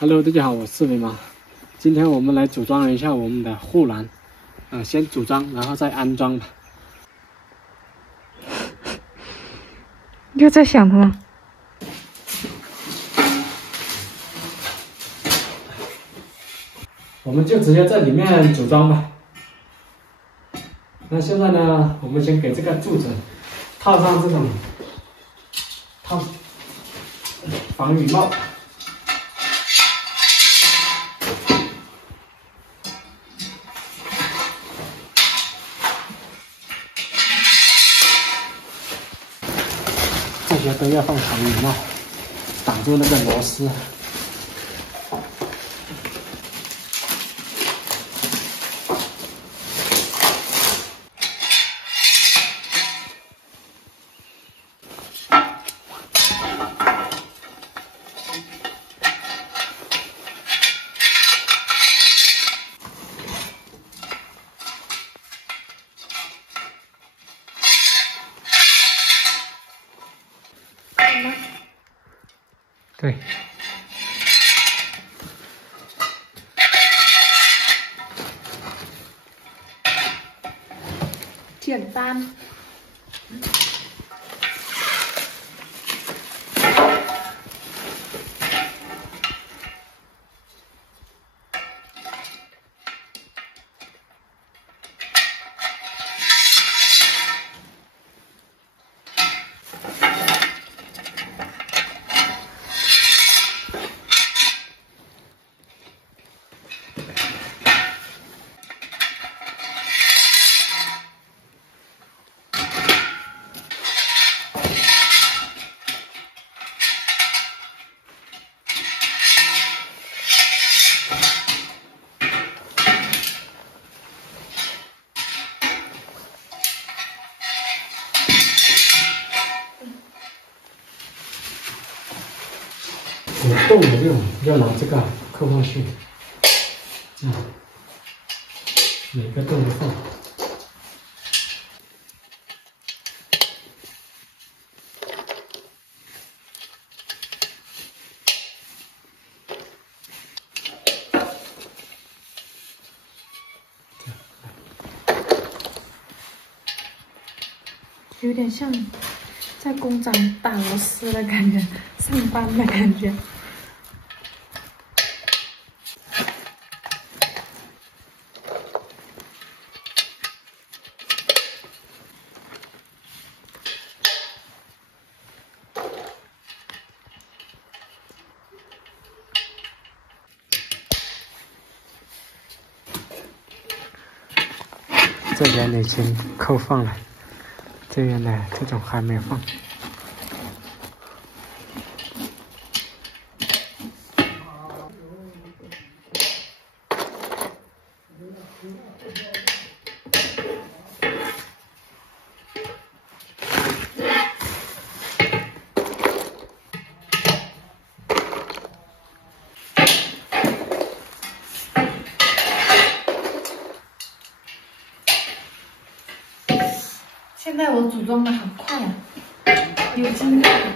Hello， 大家好，我是维马。今天我们来组装一下我们的护栏，先组装，然后再安装吧。又在想什么？我们就直接在里面组装吧。那现在呢，我们先给这个柱子套上这种防雨帽。这些都要放防雨帽，挡住那个螺丝。对，简单。有洞的这种要拿这个扣上去，这样每个洞都放。有点像在工厂打螺丝的感觉，上班的感觉。这边已经扣放了，这边的这种还没有放。现在我组装的好快啊，有经验。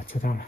我知道了。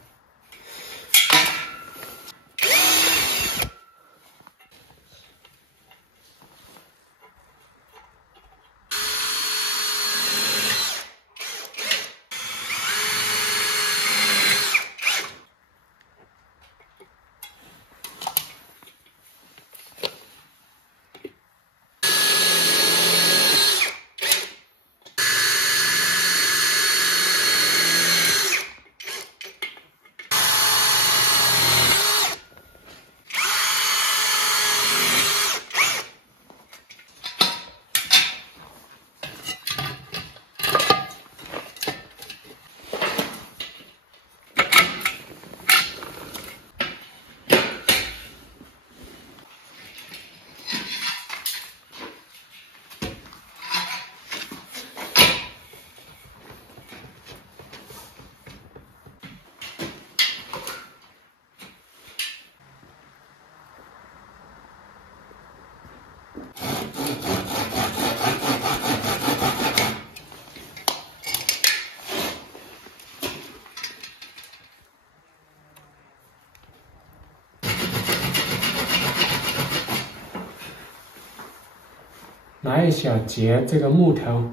拿一小节这个木头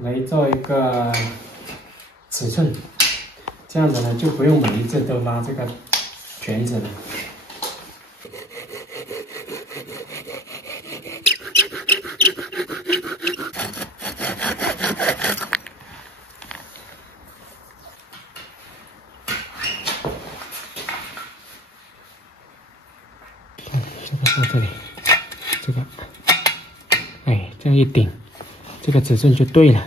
来做一个尺寸，这样子呢就不用每一次都拉这个卷子了。这个放这里，这个。哎，这样一顶，这个尺寸就对了。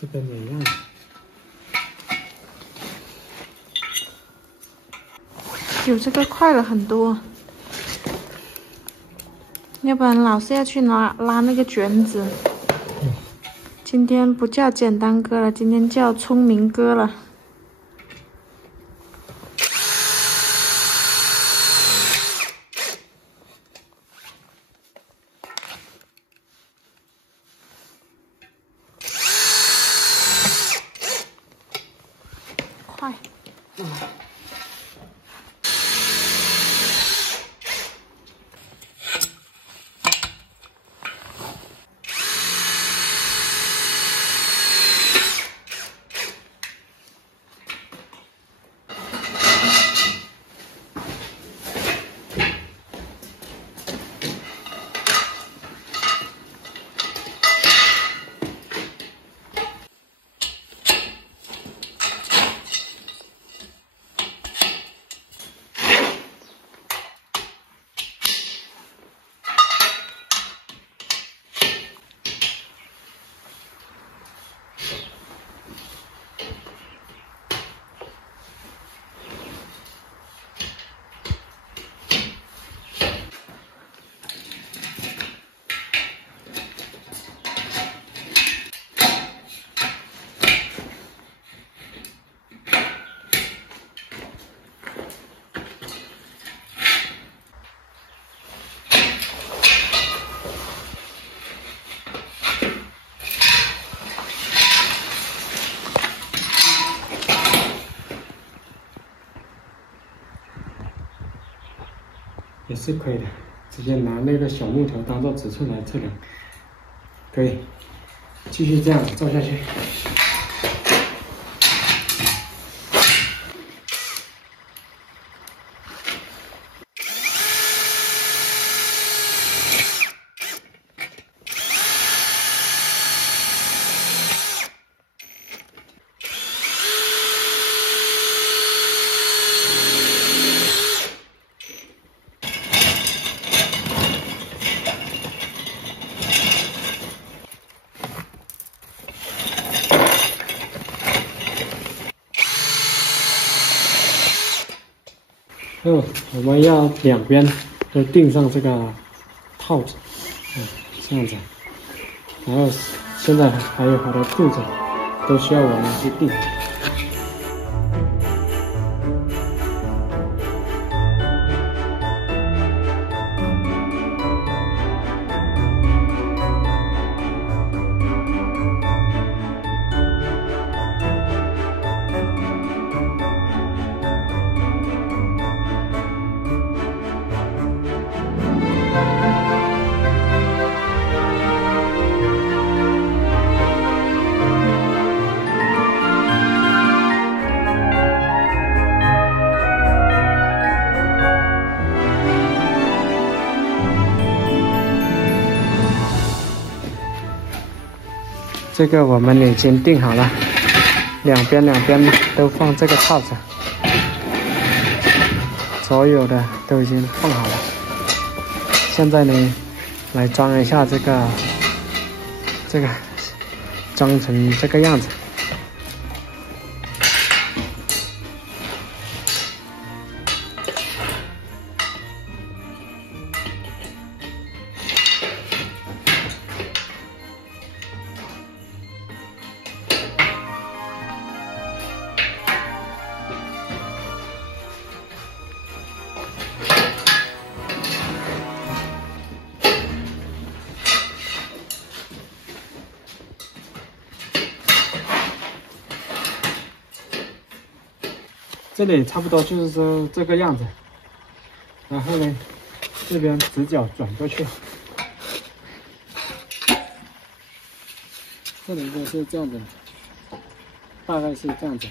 这个也一样。有这个快了很多。要不然老是要去拉那个卷子。今天不叫简单哥了，今天叫聪明哥了。快。也是可以的，直接拿那个小木头当做尺寸来测量，可以继续这样子做下去。我们要两边都钉上这个套子，这样子。然后现在还有好多柱子，都需要我们去钉。这个我们已经定好了，两边都放这个套子，所有的都已经放好了。现在呢，来装一下这个装成这个样子。这里差不多就是说这个样子，然后呢，这边直角转过去，这里就是这样子，大概是这样子。